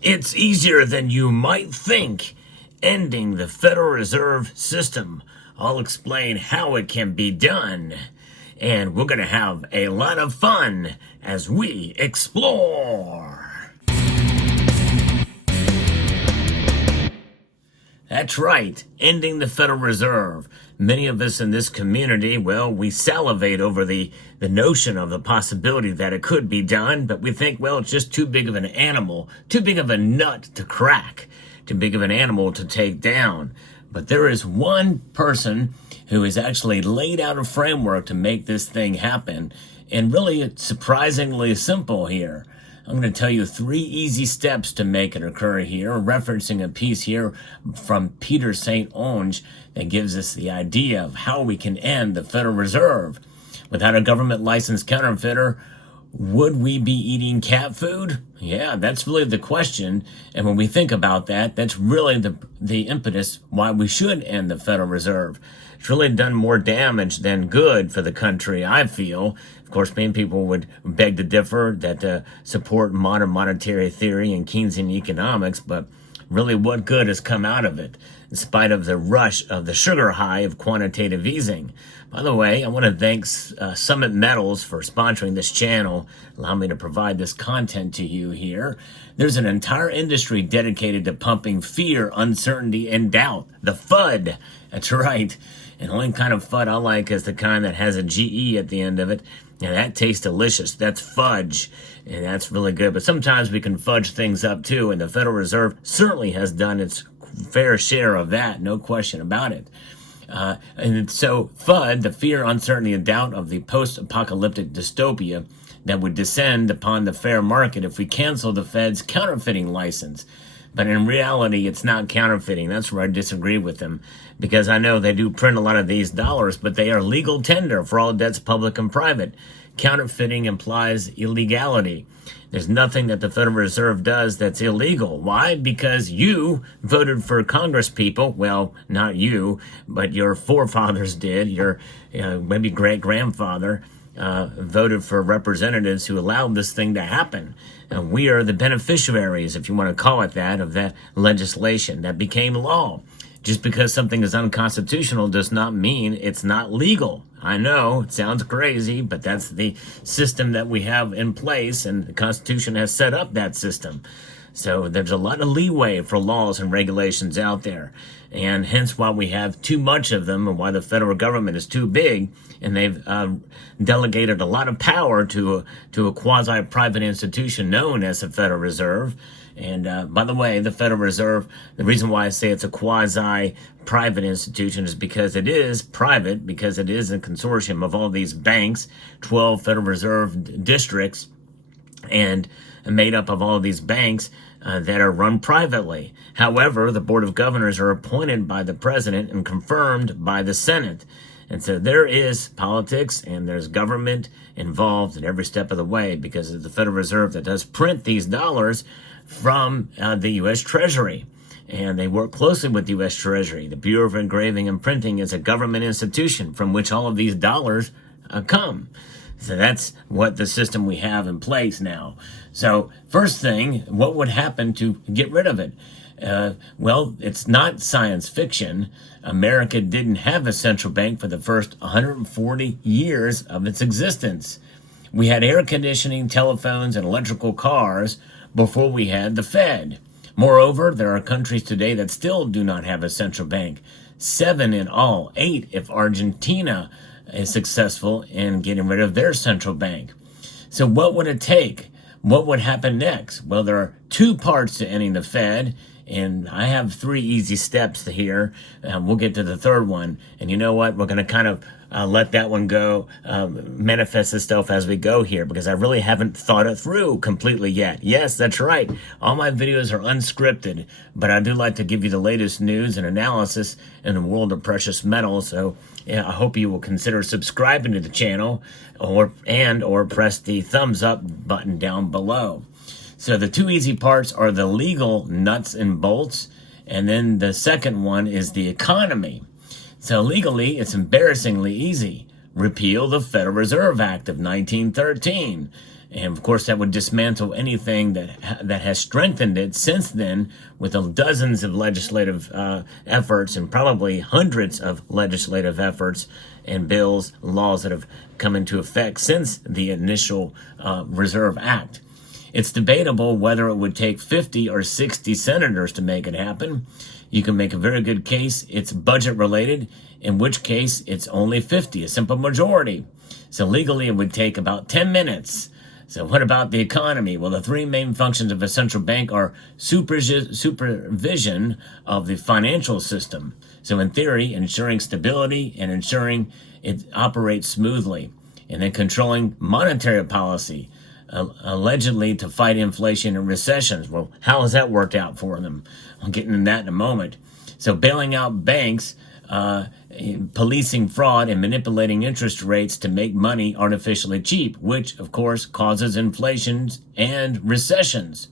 It's easier than you might think. Ending the Federal Reserve System. I'll explain how it can be done. And we're going to have a lot of fun as we explore. That's right, ending the Federal Reserve. Many of us in this community, well, we salivate over the notion of the possibility that it could be done, but we think, well, it's just too big of an animal, too big of a nut to crack, too big of an animal to take down. But there is one person who has actually laid out a framework to make this thing happen, and really it's surprisingly simple here. I'm going to tell you 3 easy steps to make it occur here, referencing a piece here from Peter St. Onge that gives us the idea of how we can end the Federal Reserve. Without a government licensed counterfeiter, would we be eating cat food? Yeah, that's really the question. And when we think about that, that's really the impetus why we should end the Federal Reserve. It's really done more damage than good for the country, I feel. Of course, many people would beg to differ that support modern monetary theory and Keynesian economics, but really what good has come out of it, in spite of the rush of the sugar high of quantitative easing? By the way, I want to thank Summit Metals for sponsoring this channel, allow me to provide this content to you here. There's an entire industry dedicated to pumping fear, uncertainty, and doubt. The FUD. That's right. And the only kind of FUD I like is the kind that has a GE at the end of it. And that tastes delicious. That's fudge. And that's really good. But sometimes we can fudge things up too. And the Federal Reserve certainly has done its fair share of that. No question about it. And so FUD, the fear, uncertainty, and doubt of the post-apocalyptic dystopia that would descend upon the fair market if we cancel the Fed's counterfeiting license. But in reality, it's not counterfeiting. That's where I disagree with them, because I know they do print a lot of these dollars, but they are legal tender for all debts, public and private. Counterfeiting implies illegality. There's nothing that the Federal Reserve does that's illegal. Why? Because you voted for Congress people. Well, not you, but your forefathers did. Your maybe great-grandfather voted for representatives who allowed this thing to happen. And we are the beneficiaries, if you want to call it that, of that legislation that became law. Just because something is unconstitutional does not mean it's not legal. I know, it sounds crazy, but that's the system that we have in place, and the Constitution has set up that system. So there's a lot of leeway for laws and regulations out there, and hence why we have too much of them, and why the federal government is too big, and they've delegated a lot of power to a quasi-private institution known as the Federal Reserve. And by the way, the Federal Reserve, the reason why I say it's a quasi-private institution is because it is private, because it is a consortium of all these banks, 12 Federal Reserve districts, and made up of all of these banks that are run privately. However, the Board of Governors are appointed by the President and confirmed by the Senate. And so there is politics and there's government involved in every step of the way, because it's the Federal Reserve that does print these dollars from the U.S. Treasury. And they work closely with the U.S. Treasury. The Bureau of Engraving and Printing is a government institution from which all of these dollars come. So that's what the system we have in place now. So first thing, what would happen to get rid of it? Well, it's not science fiction. America didn't have a central bank for the first 140 years of its existence. We had air conditioning, telephones, and electrical cars before we had the Fed. Moreover, there are countries today that still do not have a central bank. 7 in all, 8 if Argentina is successful in getting rid of their central bank. So what would it take? What would happen next? Well, there are 2 parts to ending the Fed, and I have 3 easy steps here. We'll get to the 3rd one. And you know what? We're going to kind of let that one go, manifest itself as we go here, because I really haven't thought it through completely yet. Yes, that's right. All my videos are unscripted, but I do like to give you the latest news and analysis in the world of precious metals. So yeah, I hope you will consider subscribing to the channel or press the thumbs up button down below. So the 2 easy parts are the legal nuts and bolts, and then the second one is the economy. So legally, it's embarrassingly easy. Repeal the Federal Reserve Act of 1913. And of course, that would dismantle anything that has strengthened it since then, with dozens of legislative efforts and probably hundreds of legislative efforts and bills, laws that have come into effect since the initial Reserve Act. It's debatable whether it would take 50 or 60 senators to make it happen. You can make a very good case it's budget related, in which case it's only 50, a simple majority. So legally it would take about 10 minutes. So what about the economy? Well, the three main functions of a central bank are supervision of the financial system. So in theory, ensuring stability and ensuring it operates smoothly. And then controlling monetary policy, allegedly to fight inflation and recessions. Well, how has that worked out for them? I'll get into that in a moment. So bailing out banks, policing fraud, and manipulating interest rates to make money artificially cheap, which, of course, causes inflations and recessions.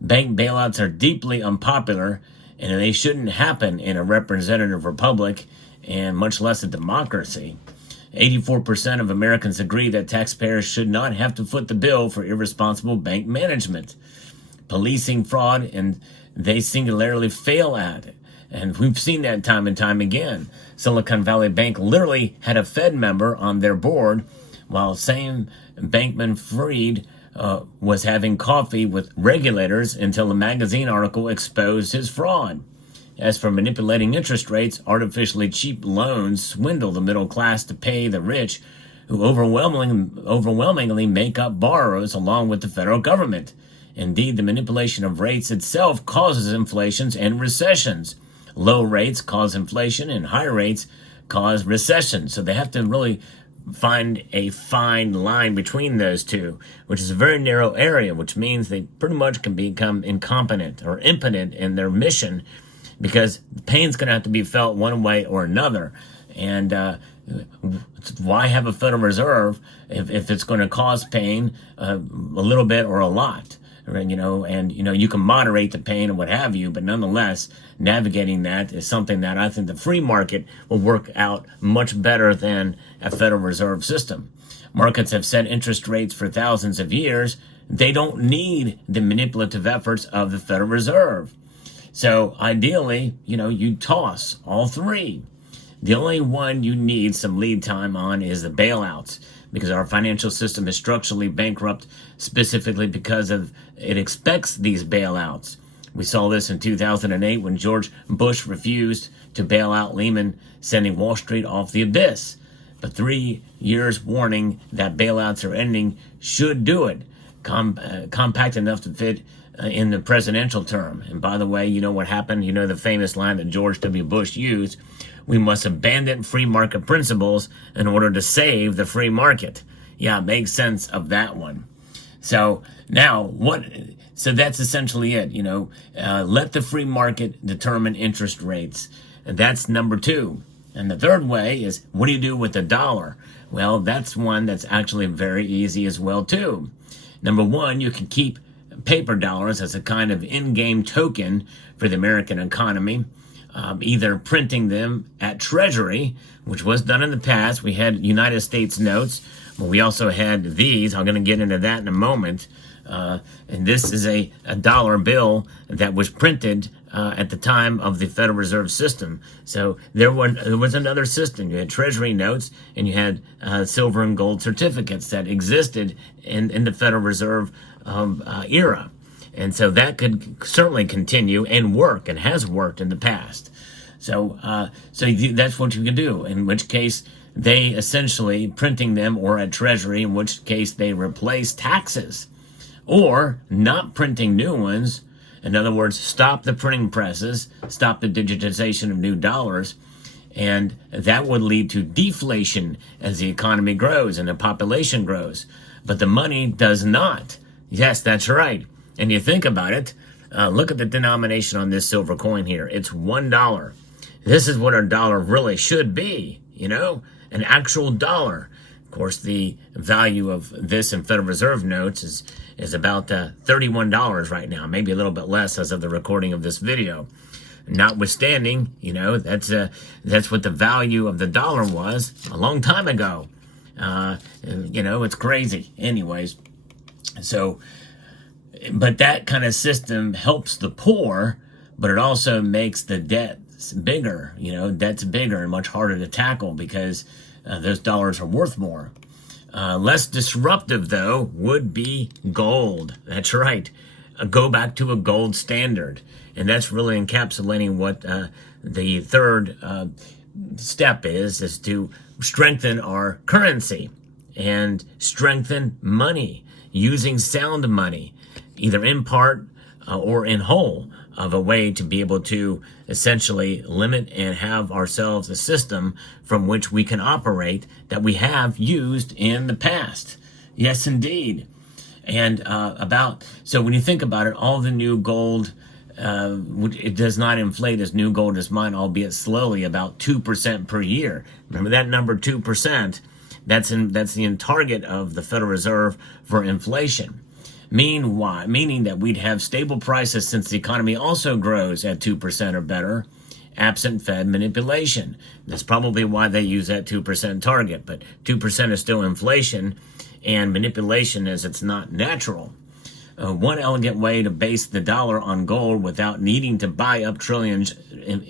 Bank bailouts are deeply unpopular, and they shouldn't happen in a representative republic, and much less a democracy. 84% of Americans agree that taxpayers should not have to foot the bill for irresponsible bank management. Policing fraud, and they singularly fail at it. And we've seen that time and time again. Silicon Valley Bank literally had a Fed member on their board, while Sam Bankman-Fried was having coffee with regulators until a magazine article exposed his fraud. As for manipulating interest rates, artificially cheap loans swindle the middle class to pay the rich, who overwhelmingly make up borrowers along with the federal government. Indeed, the manipulation of rates itself causes inflations and recessions. Low rates cause inflation, and high rates cause recession. So they have to really find a fine line between those two, which is a very narrow area, which means they pretty much can become incompetent or impotent in their mission, because pain's going to have to be felt one way or another. And why have a Federal Reserve if it's going to cause pain a little bit or a lot? And you can moderate the pain and what have you, but nonetheless, navigating that is something that I think the free market will work out much better than a Federal Reserve system. Markets have set interest rates for thousands of years. They don't need the manipulative efforts of the Federal Reserve. So ideally, you toss all three. The only one you need some lead time on is the bailouts, because our financial system is structurally bankrupt specifically because of it expects these bailouts. We saw this in 2008 when George Bush refused to bail out Lehman, sending Wall Street off the abyss. But 3 years warning that bailouts are ending should do it. Compact enough to fit in the presidential term. And by the way, you know what happened? You know the famous line that George W. Bush used: we must abandon free market principles in order to save the free market. Yeah, makes sense of that one. So now so that's essentially it. Let the free market determine interest rates. And that's number two. And the third way is, what do you do with the dollar? Well, that's one that's actually very easy as well too. Number one, you can keep paper dollars as a kind of in-game token for the American economy, either printing them at Treasury, which was done in the past. We had United States notes, but we also had these. I'm going to get into that in a moment. And this is a dollar bill that was printed at the time of the Federal Reserve System. So there was another system. You had Treasury notes, and you had silver and gold certificates that existed in the Federal Reserve era. And so that could certainly continue and work, and has worked in the past. So that's what you can do, in which case they essentially printing them, or at Treasury, in which case they replace taxes, or not printing new ones. In other words, stop the printing presses, stop the digitization of new dollars, and that would lead to deflation as the economy grows and the population grows. But the money does not. Yes, that's right. And you think about it, look at the denomination on this silver coin here. It's $1. This is what our dollar really should be, an actual dollar. Of course, the value of this in Federal Reserve notes is about $31 right now, maybe a little bit less as of the recording of this video. Notwithstanding, that's what the value of the dollar was a long time ago. It's crazy. Anyways, So, but that kind of system helps the poor, but it also makes the debts bigger. Debt's bigger and much harder to tackle because those dollars are worth more. Less disruptive, though, would be gold. That's right. Go back to a gold standard. And that's really encapsulating what the third step is to strengthen our currency and strengthen money using sound money, either in part or in whole, of a way to be able to essentially limit and have ourselves a system from which we can operate that we have used in the past. Yes, indeed. And so when you think about it, all the new gold, it does not inflate as new gold is mined, albeit slowly, about 2% per year. Remember that number, 2%? That's the target of the Federal Reserve for inflation. Meaning that we'd have stable prices since the economy also grows at 2% or better, absent Fed manipulation. That's probably why they use that 2% target, but 2% is still inflation, and manipulation is it's not natural. One elegant way to base the dollar on gold without needing to buy up trillions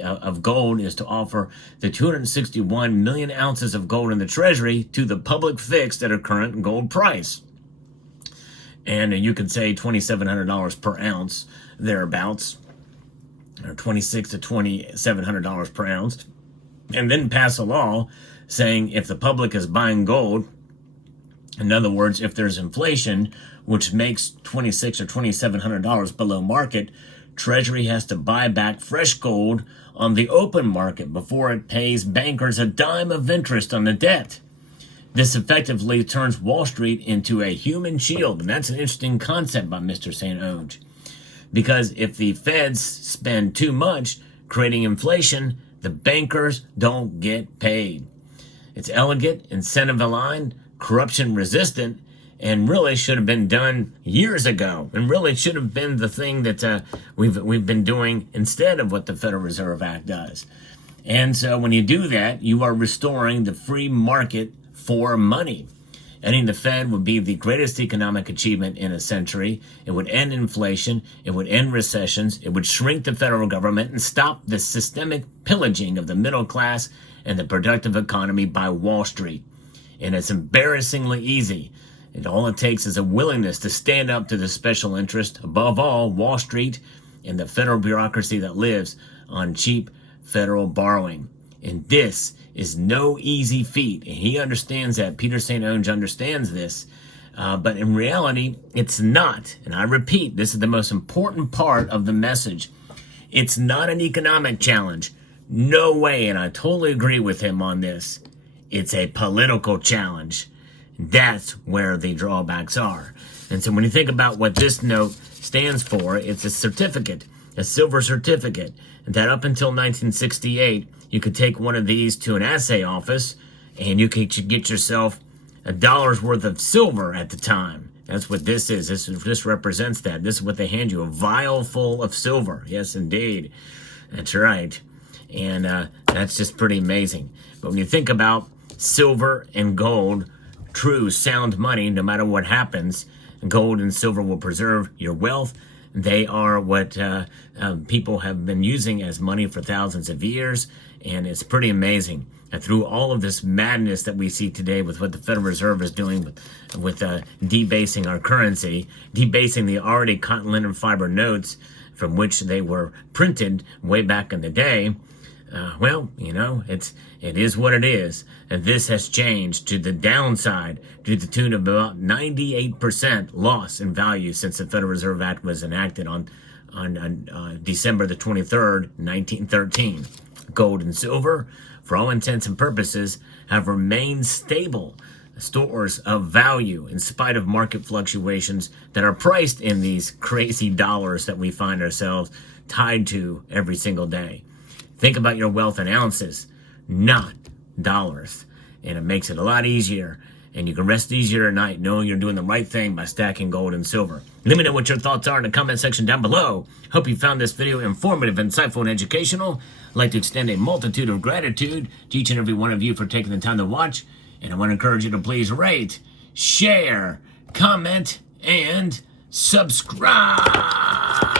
of gold is to offer the 261 million ounces of gold in the Treasury to the public fixed at a current gold price. And you could say $2,700 per ounce, thereabouts, or $2,600 to $2,700 per ounce, and then pass a law saying if the public is buying gold, in other words, if there's inflation, which makes $2,600 or $2,700 below market, Treasury has to buy back fresh gold on the open market before it pays bankers a dime of interest on the debt. This effectively turns Wall Street into a human shield, and that's an interesting concept by Mr. St. Onge. Because if the feds spend too much creating inflation, the bankers don't get paid. It's elegant, incentive-aligned, corruption-resistant, and really should have been done years ago, and really should have been the thing that we've been doing instead of what the Federal Reserve Act does. And so when you do that, you are restoring the free market for money. Ending the Fed would be the greatest economic achievement in a century. It would end inflation. It would end recessions. It would shrink the federal government and stop the systemic pillaging of the middle class and the productive economy by Wall Street. And it's embarrassingly easy. And all it takes is a willingness to stand up to the special interest, above all, Wall Street and the federal bureaucracy that lives on cheap federal borrowing. And this is no easy feat, and he understands that. Peter St. Onge understands this, but in reality, it's not. And I repeat, this is the most important part of the message. It's not an economic challenge. No way, and I totally agree with him on this. It's a political challenge. That's where the drawbacks are. And so when you think about what this note stands for, it's a certificate, a silver certificate, that up until 1968, you could take one of these to an assay office and you could get yourself $1 worth of silver at the time. That's what this is. This represents that. This is what they hand you, a vial full of silver. Yes, indeed. That's right. And that's just pretty amazing. But when you think about silver and gold, true sound money, no matter what happens, gold and silver will preserve your wealth. They are what people have been using as money for thousands of years, and it's pretty amazing. And through all of this madness that we see today with what the Federal Reserve is doing with debasing our currency, debasing the already cotton linen fiber notes from which they were printed way back in the day, it is what it is. And this has changed to the downside to the tune of about 98% loss in value since the Federal Reserve Act was enacted on December the 23rd, 1913. Gold and silver, for all intents and purposes, have remained stable stores of value in spite of market fluctuations that are priced in these crazy dollars that we find ourselves tied to every single day. Think about your wealth in ounces, not dollars. And it makes it a lot easier. And you can rest easier at night knowing you're doing the right thing by stacking gold and silver. Let me know what your thoughts are in the comment section down below. Hope you found this video informative, insightful, and educational. I'd like to extend a multitude of gratitude to each and every one of you for taking the time to watch. And I want to encourage you to please rate, share, comment, and subscribe.